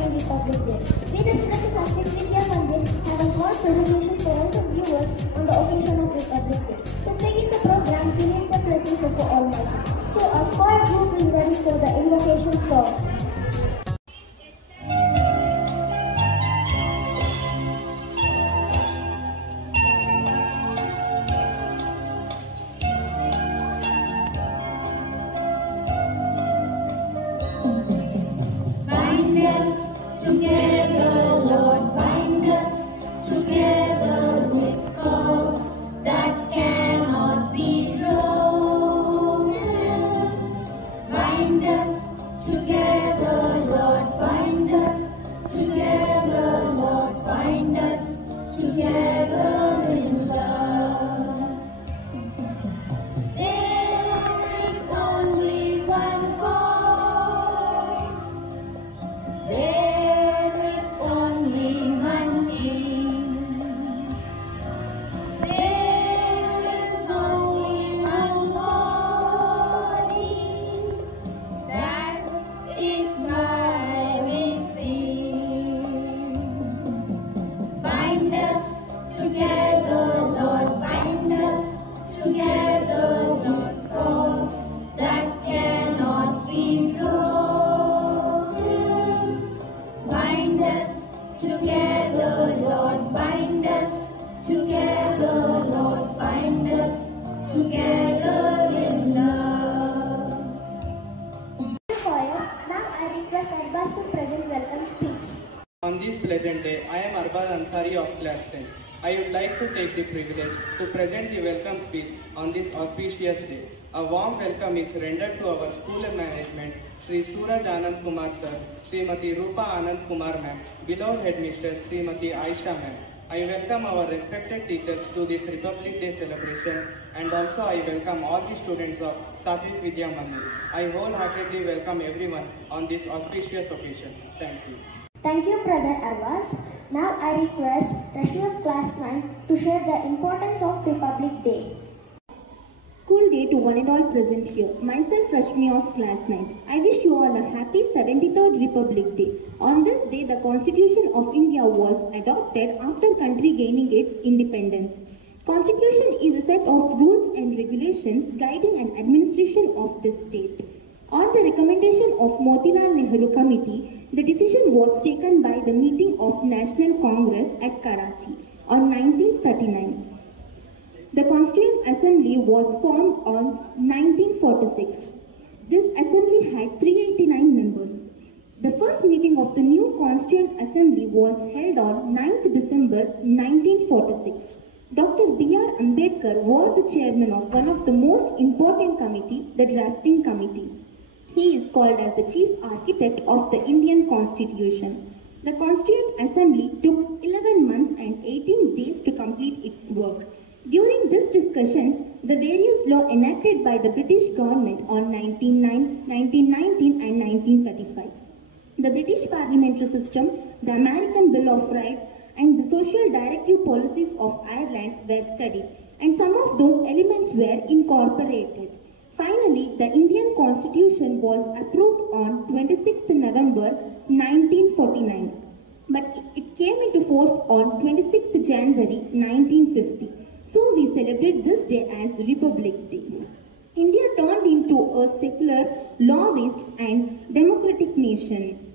Happy Republic Day. We, the students of Sanskrit Vidya Mandir, have a small presentation for all the viewers on the occasion of Republic Day. To begin the program, we need the blessings of the Almighty. So, our choir group is ready for the invocation song. On this pleasant day, I am Arbaz Ansari of Class 10. I would like to take the privilege to present the welcome speech on this auspicious day. A warm welcome is rendered to our school management, Sri Suraj Anand Kumar Sir, Srimati Rupa Anand Kumar Ma'am, beloved headmistress Srimati Aisha Ma'am. I welcome our respected teachers to this Republic Day celebration, and also I welcome all the students of Satvik Vidya Mandir. I wholeheartedly welcome everyone on this auspicious occasion. Thank you. Thank you, Brother Arvas. Now I request Rashmi of Class 9 to share the importance of Republic Day. Good day to one and all present here. Myself Rashmi of Class 9. I wish you all a happy 73rd Republic Day. On this day, the Constitution of India was adopted after country gaining its independence. Constitution is a set of rules and regulations guiding an administration of the state. On the recommendation of Motilal Nehru Committee, the decision was taken by the meeting of National Congress at Karachi on 1939. The Constituent Assembly was formed on 1946. This assembly had 389 members. The first meeting of the new Constituent Assembly was held on 9th December 1946. Dr. B.R. Ambedkar was the chairman of one of the most important committee, the Drafting Committee. He is called as the chief architect of the Indian Constitution. The Constituent Assembly took 11 months and 18 days to complete its work. During this discussion, the various laws enacted by the British government on 1919 and 1935. The British parliamentary system, the American Bill of Rights, and the social directive policies of Ireland were studied, and some of those elements were incorporated. Finally, the Indian Constitution was approved on 26th November 1949, but it came into force on 26th January 1950. So we celebrate this day as Republic Day. India turned into a secular, law-based and democratic nation.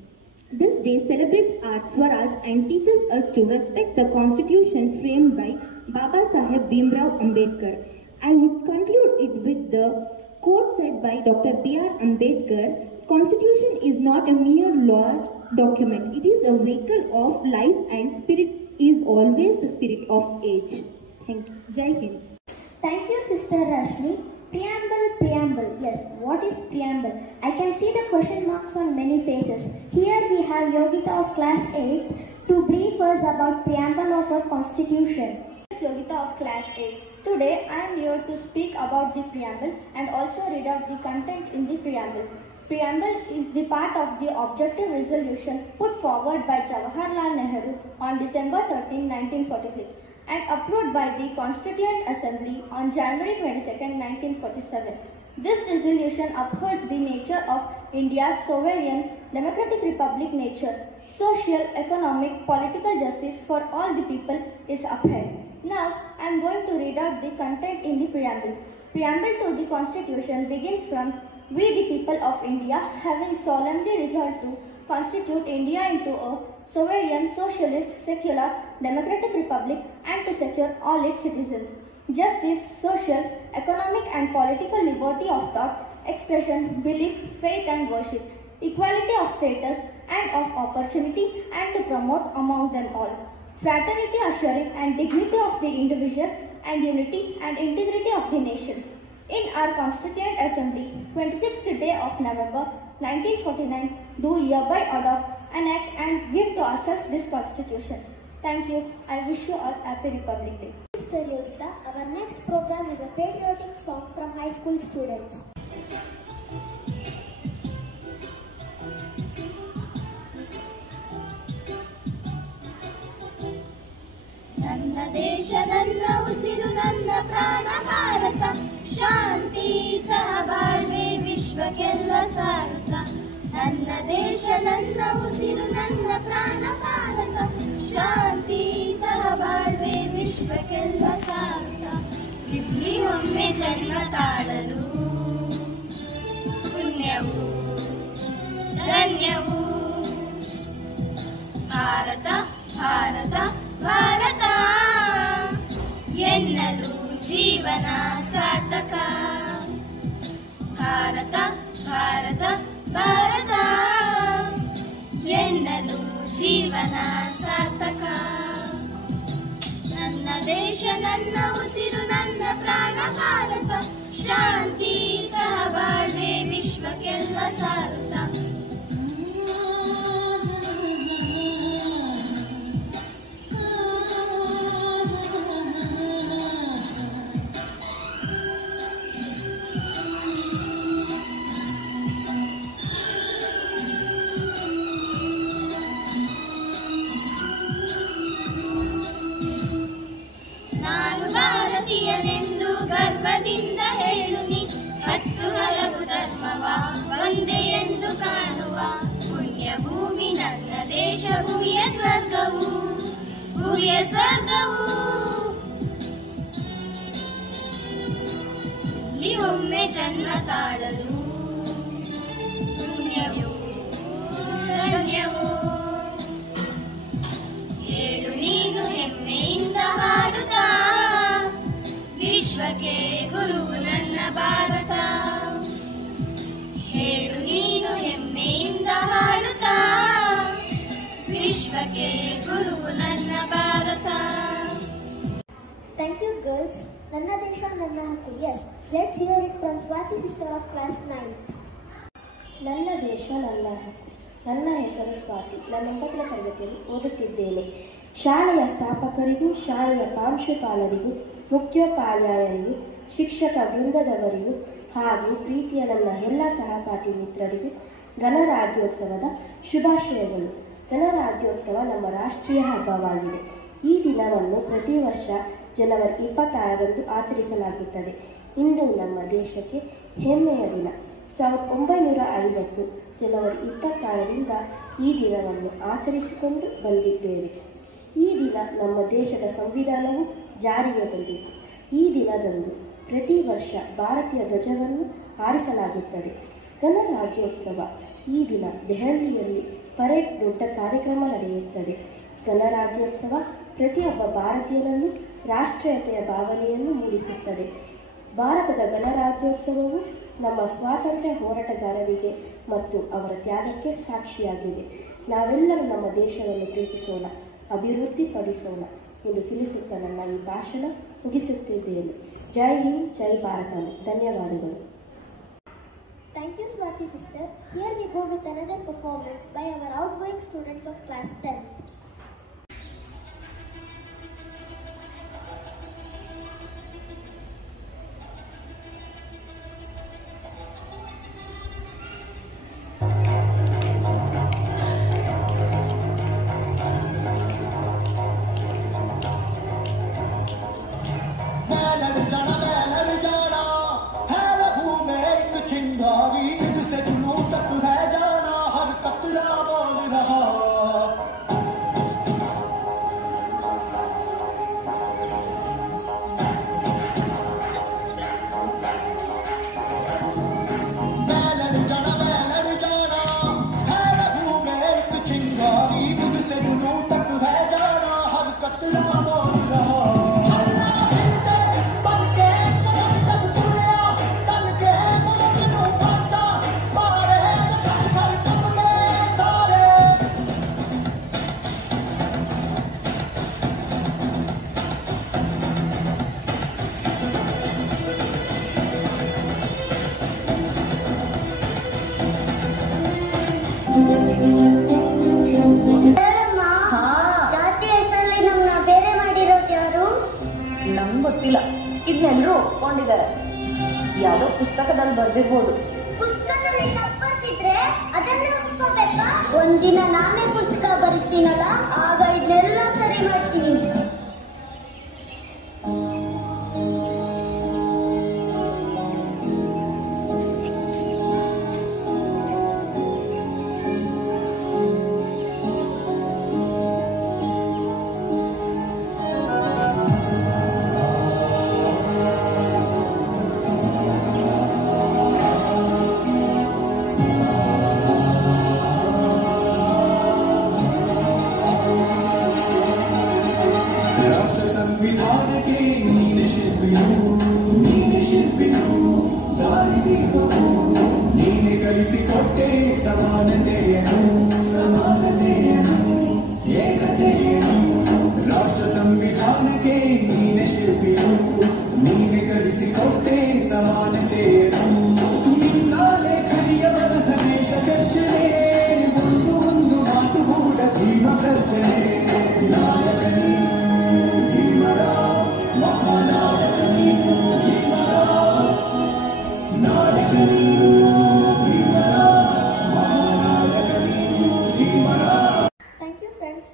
This day celebrates our Swaraj and teaches us to respect the constitution framed by Baba Saheb Bhimrao Ambedkar. I would conclude it with the quote said by Dr. B.R. Ambedkar, "Constitution is not a mere law document. It is a vehicle of life, and spirit is always the spirit of age." Thank you. Jai Hind. Thank you, Sister Rashmi. Preamble. Yes, what is preamble? I can see the question marks on many faces. Here we have Yogita of Class 8 to brief us about preamble of our Constitution. Yogita of Class 8. Today I am here to speak about the preamble and also read out the content in the preamble. Preamble is the part of the objective resolution put forward by Jawaharlal Nehru on December 13, 1946 and approved by the Constituent Assembly on January 22, 1947. This resolution upholds the nature of India's sovereign democratic republic nature. social, economic, political justice for all the people is upheld. Now, I am going to read out the content in the preamble. Preamble to the Constitution begins from, "We the people of India, having solemnly resolved to constitute India into a sovereign, socialist, secular, democratic republic and to secure all its citizens justice, social, economic and political liberty of thought, expression, belief, faith and worship, equality of status and of opportunity and to promote among them all fraternity, assuring and dignity of the individual and unity and integrity of the nation. In our Constituent Assembly, 26th day of November 1949, do hereby adopt, enact and give to ourselves this Constitution." Thank you. I wish you all happy Republic Day. Mr. Yogita, our next program is a patriotic song from high school students. ನನ್ನ ದೇಶ ನನ್ನ ಉಸಿರು ನನ್ನ ಪ್ರಾಣ ಭಾರತ, ಶಾಂತಿ ಸಹಬಾಳ್ವೆ ವಿಶ್ವಕ್ಕೆಲ್ಲ ಸಾರುತ್ತ. ನನ್ನ ದೇಶ ನನ್ನ ಉಸಿರು ನನ್ನ ಪ್ರಾಣ ಭಾರತ, ಶಾಂತಿ ಸಹಬಾಳ್ವೆ ವಿಶ್ವಕ್ಕೆಲ್ಲ ಸಾರುತ್ತ. ಇಲ್ಲಿ ಒಮ್ಮೆ ಜನ್ಮ ತಾಳಲು ಪುಣ್ಯವು ಧನ್ಯವು. ಭಾರತ ಭಾರತ ಭಾರತ ಎನ್ನಲು ಜೀವನ ಸಾರ್ಥಕ. ಭಾರತ ಭಾರತ ಭಾರತ ಎನ್ನಲು ಜೀವನ ಸಾರ್ಥಕ. ನನ್ನ ದೇಶ ನನ್ನ ಉಸಿರು ನನ್ನ ಪ್ರಾಣ ಭಾರತ, ಶಾಂತಿ ಸಹಬಾಳ್ವೆ ವಿಶ್ವಕ್ಕೆಲ್ಲ ಸಾರುತ್ತ. ಭಾರತೀಯನೆಂದು ಗರ್ವದಿಂದ ಹೇಳುನಿ, ಹತ್ತು ಹಲವು ಧರ್ಮವ ಒಂದೇ ಎಂದು ಕಾಣುವ ಪುಣ್ಯ ಭೂಮಿ ನನ್ನ ದೇಶ, ಭೂಮಿಯ ಸ್ವರ್ಗವು ಭೂಮಿಯ ಸ್ವರ್ಗವು. ಇಲ್ಲಿ ಒಮ್ಮೆ ಜನ್ಮ ತಾಳಲು ಪುಣ್ಯವು ಧನ್ಯವು. ಹೇಳು ನೀನು ಹೆಮ್ಮೆಯಿಂದ ಹಾಡುತ್ತಾ, ವಿಶ್ವಕ್ಕೆ ಗುರುವು ನನ್ನ ಭಾರತ. ಹೇಳು ನೀನು ಹೆಮ್ಮೆಯಿಂದ ಹಾಡುತ್ತಾ, ವಿಶ್ವಕ್ಕೆ ಗುರುವು ನನ್ನ Bharat. Thank you girls. Nanna Desha Nanna Hakku. Yes, let's hear it from Swati sister of class 9th. ನನ್ನ ದೇಶ ನನ್ನ ಹಕ್ಕು. ನನ್ನ ಹೆಸರು ಸ್ವಾತಿ. ನಾನು 9ನೇ ತರಗತಿಯಲ್ಲಿ ಓದುತ್ತಿದ್ದೇನೆ. ಶಾಲೆಯ ಸ್ಥಾಪಕರಿಗೂ ಶಾಲೆಯ ಪ್ರಾಂಶುಪಾಲರಿಗೂ ಮುಖ್ಯೋಪಾಧ್ಯಾಯರಿಗೂ ಶಿಕ್ಷಕ ವೃಂದದವರಿಗೂ ಹಾಗೂ ಪ್ರೀತಿಯ ನನ್ನ ಎಲ್ಲ ಸಹಪಾಠಿ ಮಿತ್ರರಿಗೂ ಗಣರಾಜ್ಯೋತ್ಸವದ ಶುಭಾಶಯಗಳು. ಗಣರಾಜ್ಯೋತ್ಸವ ನಮ್ಮ ರಾಷ್ಟ್ರೀಯ ಹಬ್ಬವಾಗಿದೆ. ಈ ದಿನವನ್ನು ಪ್ರತಿ ವರ್ಷ ಜನವರಿ 26ರಂದು ಆಚರಿಸಲಾಗುತ್ತದೆ. ಇಂದು ನಮ್ಮ ದೇಶಕ್ಕೆ ಹೆಮ್ಮೆಯ ದಿನ. 1950 ಜನವರಿ 26ರಿಂದ ಈ ದಿನವನ್ನು ಆಚರಿಸಿಕೊಂಡು ಬಂದಿದ್ದೇವೆ. ಈ ದಿನ ನಮ್ಮ ದೇಶದ ಸಂವಿಧಾನವು ಜಾರಿಗೆ ಬಂದಿತು. ಈ ದಿನದಂದು ಪ್ರತಿ ವರ್ಷ ಭಾರತೀಯ ಧ್ವಜವನ್ನು ಹಾರಿಸಲಾಗುತ್ತದೆ. ಗಣರಾಜ್ಯೋತ್ಸವ ಈ ದಿನ ದೆಹಲಿಯಲ್ಲಿ ಪರೇಡ್ ದೊಡ್ಡ ಕಾರ್ಯಕ್ರಮ ನಡೆಯುತ್ತದೆ. ಗಣರಾಜ್ಯೋತ್ಸವ ಪ್ರತಿಯೊಬ್ಬ ಭಾರತೀಯನನ್ನು ರಾಷ್ಟ್ರೀಯತೆಯ ಭಾವನೆಯನ್ನು ಮೂಡಿಸುತ್ತದೆ. ಭಾರತದ ಗಣರಾಜ್ಯೋತ್ಸವವು ನಮ್ಮ ಸ್ವಾತಂತ್ರ್ಯ ಹೋರಾಟಗಾರರಿಗೆ ಮತ್ತು ಅವರ ತ್ಯಾಗಕ್ಕೆ ಸಾಕ್ಷಿಯಾಗಿದೆ. ನಾವೆಲ್ಲರೂ ನಮ್ಮ ದೇಶವನ್ನು ಪ್ರೀತಿಸೋಣ, ಅಭಿವೃದ್ಧಿಪಡಿಸೋಣ ಎಂದು ತಿಳಿಸುತ್ತಾ ನನ್ನ ಈ ಭಾಷಣ ಮುಗಿಸುತ್ತಿದ್ದೇನೆ. ಜೈ ಹಿಂದ್, ಜೈ ಭಾರತ. ಧನ್ಯವಾದಗಳು. Thank you Swati sister. Here we go with another performance by our outgoing students of class 10th. ಜಾತಿ ಹೆಸರಲ್ಲಿ ನಮ್ಮನ್ನ ಬೇರೆ ಮಾಡಿರೋದು ಯಾರು? ನಂಗೆ ಗೊತ್ತಿಲ್ಲ, ಇದನ್ನೆಲ್ಲರೂ ಒಪ್ಕೊಂಡಿದ್ದಾರೆ. ಯಾವುದೋ ಪುಸ್ತಕದಲ್ಲಿ ಬರ್ದಿರ್ಬೋದು. ಪುಸ್ತಕದಲ್ಲಿ ತಪ್ಪಿದ್ರೆ ಅದನ್ನೇ ಒಪ್ಕೋಬೇಕಾ? ಒಂದಿನ ನಾನೇ ಪುಸ್ತಕ ಬರೀತೀನಲ್ಲ, ಆಗ ಇದನ್ನೆಲ್ಲ ಸರಿ ಮಾಡ್ತೀನಿ.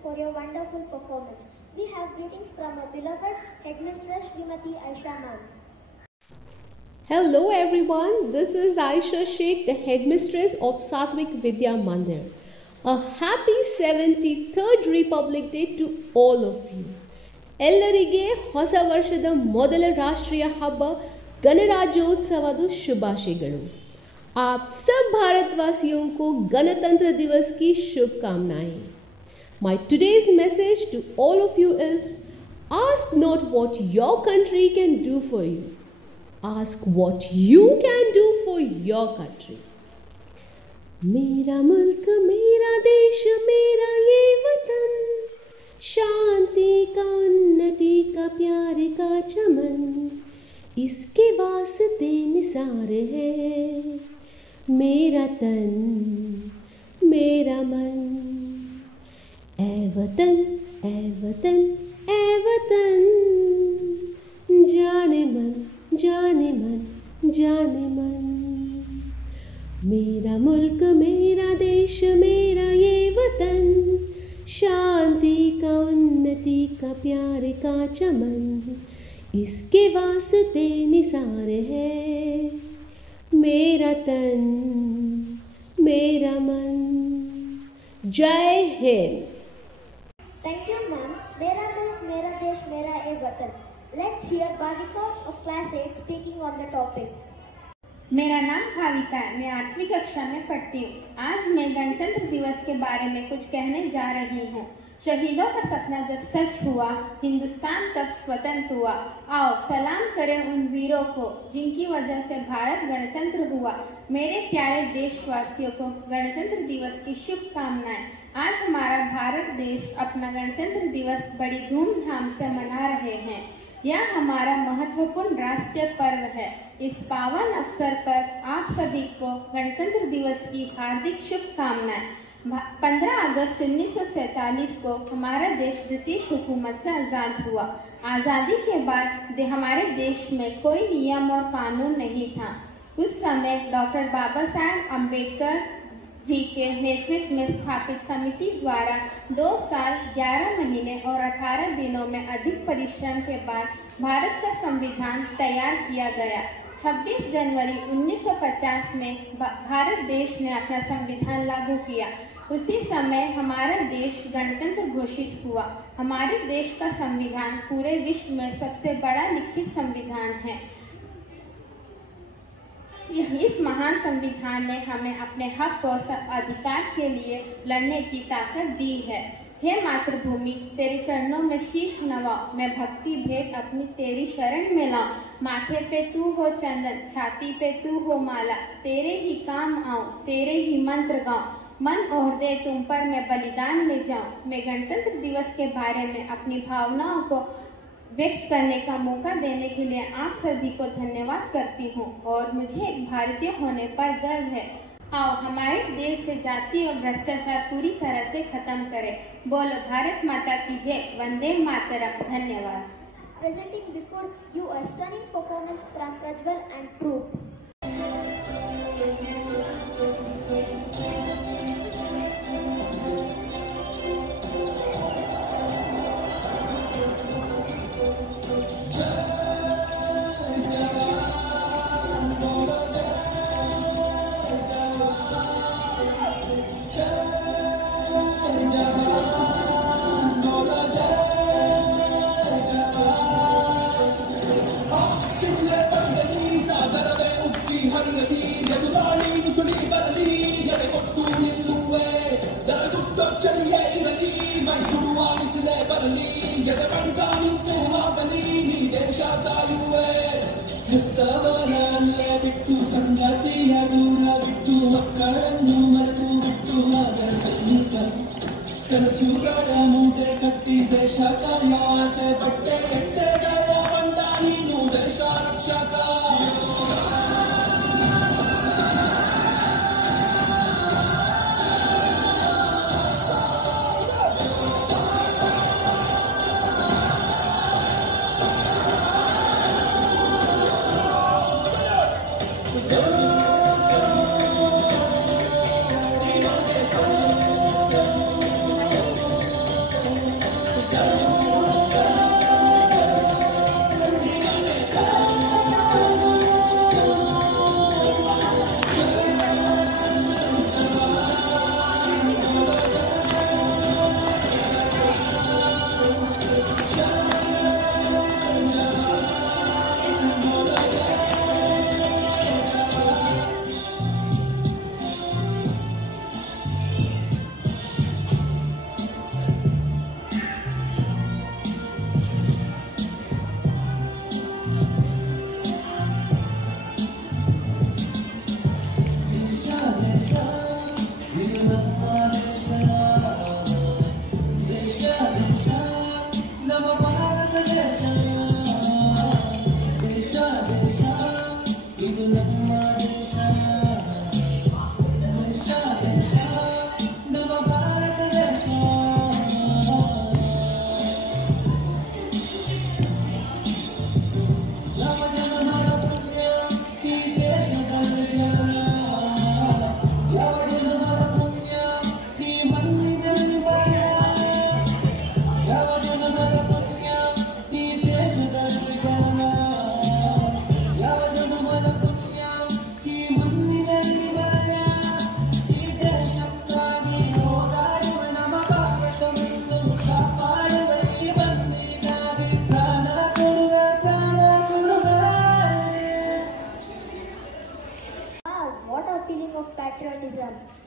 For your wonderful performance. We have greetings from our beloved Headmistress Srimati Aisha Ma'am. Hello everyone, this is Aisha Sheikh, the Headmistress of Satvik Vidya Mandir. A happy 73rd Republic Day to all of you. ಎಲ್ಲರಿಗೆ ಹೊಸ ವರ್ಷದ ಮೊದಲ ರಾಷ್ಟ್ರೀಯ ಹಬ್ಬ गणराज्योत्सवದ ಶುಭಾಶಯಗಳು. आप सब भारतवासियों को गणतंत्र दिवस की शुभकामनाएं. My today's message to all of you is, ask not what your country can do for you. Ask what you can do for your country. मेरा मुल्क मेरा देश मेरा ये वतन, शांति का उन्नति का प्यार का चमन, इसके वास्ते निसार है मेरा तन मेरा मन. ऐ वतन ऐ वतन ऐ वतन, जाने मन जाने मन जाने मन. मेरा मुल्क मेरा देश मेरा ये वतन, शांति का उन्नति का प्यार का चमन, इसके वास्ते निसार है मेरा तन मेरा मन. जय Hind. Thank you, ma'am. Mera mulk, mera desh, mera ye watan. Let's hear Bhavika of Class 8 speaking on the topic. मेरा नाम भाविका है, मैं 8वीं कक्षा में पढ़ती हूँ. आज मैं गणतंत्र दिवस के बारे में कुछ कहने जा रही हूँ. शहीदों का सपना जब सच हुआ, हिंदुस्तान तब स्वतंत्र हुआ. आओ सलाम करें उन वीरों को जिनकी वजह से भारत गणतंत्र हुआ. मेरे प्यारे देशवासियों को गणतंत्र दिवस की शुभकामनाएं. आज हमारा भारत देश अपना गणतंत्र दिवस बड़ी धूमधाम से मना रहे हैं. यह हमारा महत्वपूर्ण राष्ट्रीय पर्व है. इस पावन अवसर पर आप सभी को गणतंत्र दिवस की हार्दिक शुभकामनाएं. 15 अगस्त 1947 को हमारा देश ब्रिटिश हुकूमत से आज़ाद हुआ. आज़ादी के बाद हमारे देश में कोई नियम और कानून नहीं था. उस समय डॉक्टर बाबा साहेब अम्बेडकर जी के नेतृत्व में स्थापित समिति द्वारा 2 साल 11 महीने और 18 दिनों में अधिक परिश्रम के बाद भारत का संविधान तैयार किया गया. 26 जनवरी 1950 में भारत देश ने अपना संविधान लागू किया. उसी समय हमारा देश गणतंत्र घोषित हुआ. हमारे देश का संविधान पूरे विश्व में सबसे बड़ा लिखित संविधान है. इस महान संविधान ने हमें अपने हक और अधिकार के लिए लड़ने की ताकत दी है. हे मातृभूमि, तेरे चरणों में शीश नवाओ, मैं भक्ति भेंट अपनी तेरी शरण में लाऊं. माथे पे तू हो चंदन, छाती पे तू हो माला, तेरे ही काम आऊं, तेरे ही मंत्र गाऊं. मन और दे तुम पर मैं बलिदान में जाऊं. मैं गणतंत्र दिवस के बारे में अपनी भावनाओं को व्यक्त करने का मौका देने के लिए आप सभी को धन्यवाद करती हूँ और मुझे एक भारतीय होने पर गर्व है. आओ हमारे देश से जाति और भ्रष्टाचार पूरी तरह से खत्म करें। बोलो भारत माता की जय, वंदे मातरम। धन्यवाद। Presenting before you a stunning performance from Prajwal and troupe. ಬಿಟ್ಟು ಸಂಗತಿಯ ದೂರ ಬಿಟ್ಟು ಮಕ್ಕಳನ್ನು ಮರೆತು ಬಿಟ್ಟು ಅದರ ಸೈನಿಕ ಕನಸುಗಳ ಮೂಟೆ ಕಟ್ಟಿ ದೇಶ ಕಾಯ ಆಸೆ ಬಟ್ಟೆ ಕೆಟ್ಟೆಗಳ ಬಂಡ ನೀನು ದೇಶ ರಕ್ಷಕ.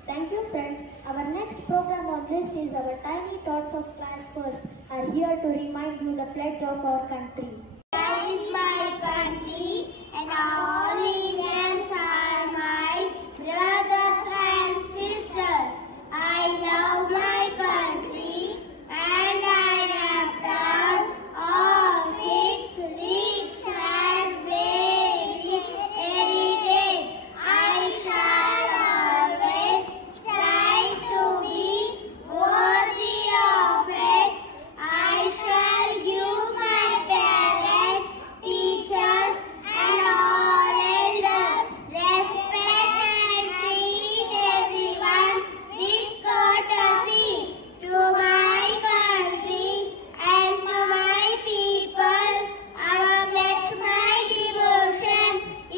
Thank you friends. Our next program on list is our Tiny Tots of Class First are here to remind you the pledge of our country. That is my country and all Indians are my brothers and sisters. I love my country and I am proud of its rich and varied heritage. I shall always strive to be worthy of it. I shall give my parents, teachers and all elders respect and treat everyone with courtesy. To my country and to my people, I will pledge my devotion.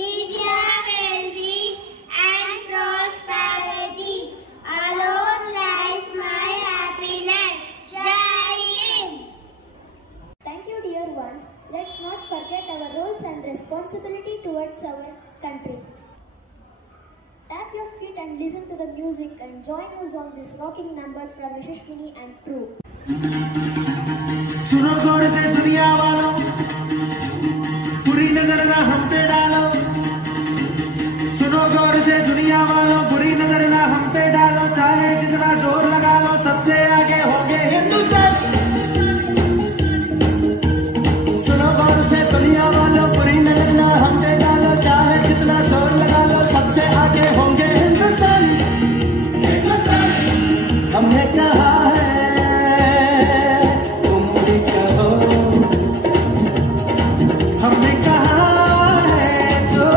India will be and prosperity. Alone lies my happiness. Jai Hind. Thank you, dear ones. Let's not forget our roles and responsibility towards our country. Tap your feet and listen to the music and join us on this rocking number from Yashashwini and troupe. सुनो गौर से दुनिया वालों, बुरी नजर ना हम पे डालो। सुनो गौर से दुनिया वालों, बुरी नजर ना हम पे डालो। चाहे जितना जोर लगा लो, सबसे आगे होंगे हिंदुस्तान। सुनो गौर से दुनिया वालों, बुरी नजर ना हम पे डालो। चाहे जितना जोर लगा लो, सबसे आगे होंगे हिंदुस्तान। हमने कहा है तुम भी कहो, हमने कहा है जो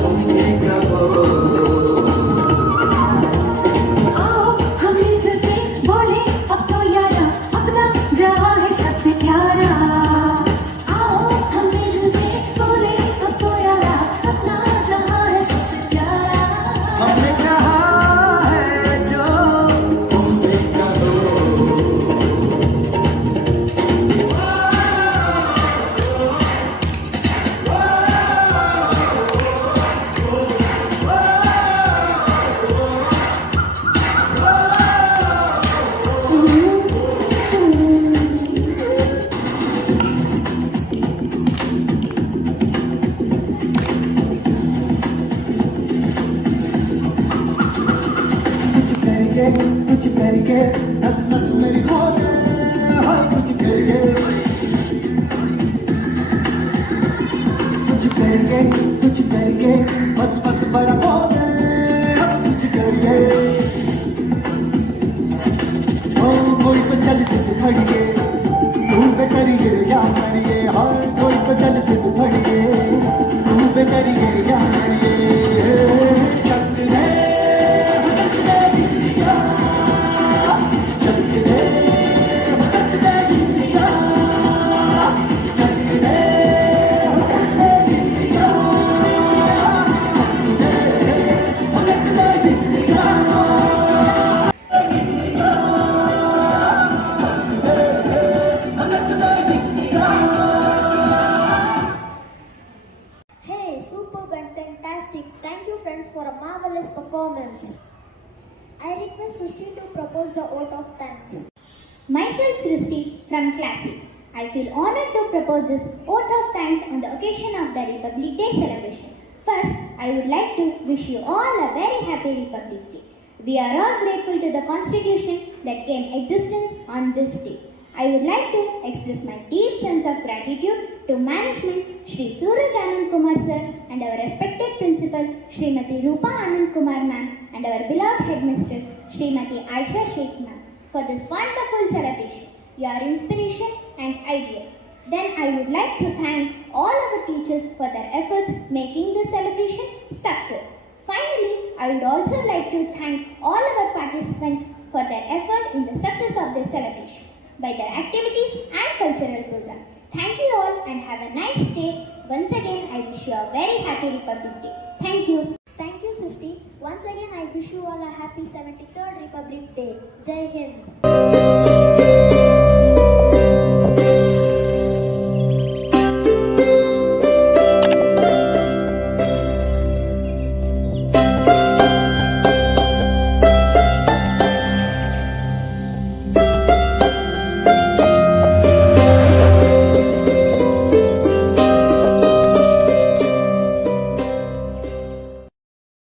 तुम भी कहो। आओ हम मिलजुल के बोले अब तो यारा, अपना जहां है सबसे प्यारा। आओ हम मिलजुल के बोले अब तो यारा, अपना जहां है सबसे प्यारा। हमने कहा है जो तुम भी कहो। कुछ करके नस नस मेरी खो गए, हर कुछ करके बस बस बड़ा हो गए, हर कुछ करके ओ कोई तो चल से खड़िए, तू बेकरिए या करिए, हर कोई तो चल से खड़िए, तू बेकरिए या करिए। Hey, superb and fantastic. Thank you friends for a marvelous performance. I request Srishti to propose the vote of thanks. Myself Srishti from Class A. I feel honored to propose this vote of thanks on the occasion of the Republic Day celebration. First, I would like to wish you all a very happy Republic Day. We are all grateful to the Constitution that came existence on this day. I would like to express my deep sense of gratitude to management, Shri Suraj Anand Kumar sir, and our respected principal, Srimati Rupa Anand Kumar ma'am, and our beloved headmistress, Srimati Aisha Sheikh ma'am, for this wonderful celebration. Your inspiration and idea. Then I would like to thank all our teachers for their efforts making this celebration success. Finally, I would also like to thank all our participants for their effort in the success of this celebration by their activities and cultural program. Thank you all and have a nice day. Once again, I wish you a very happy Republic Day. Thank you. Thank you, Srishti. Once again, I wish you all a happy 73rd Republic Day. Jai Hind.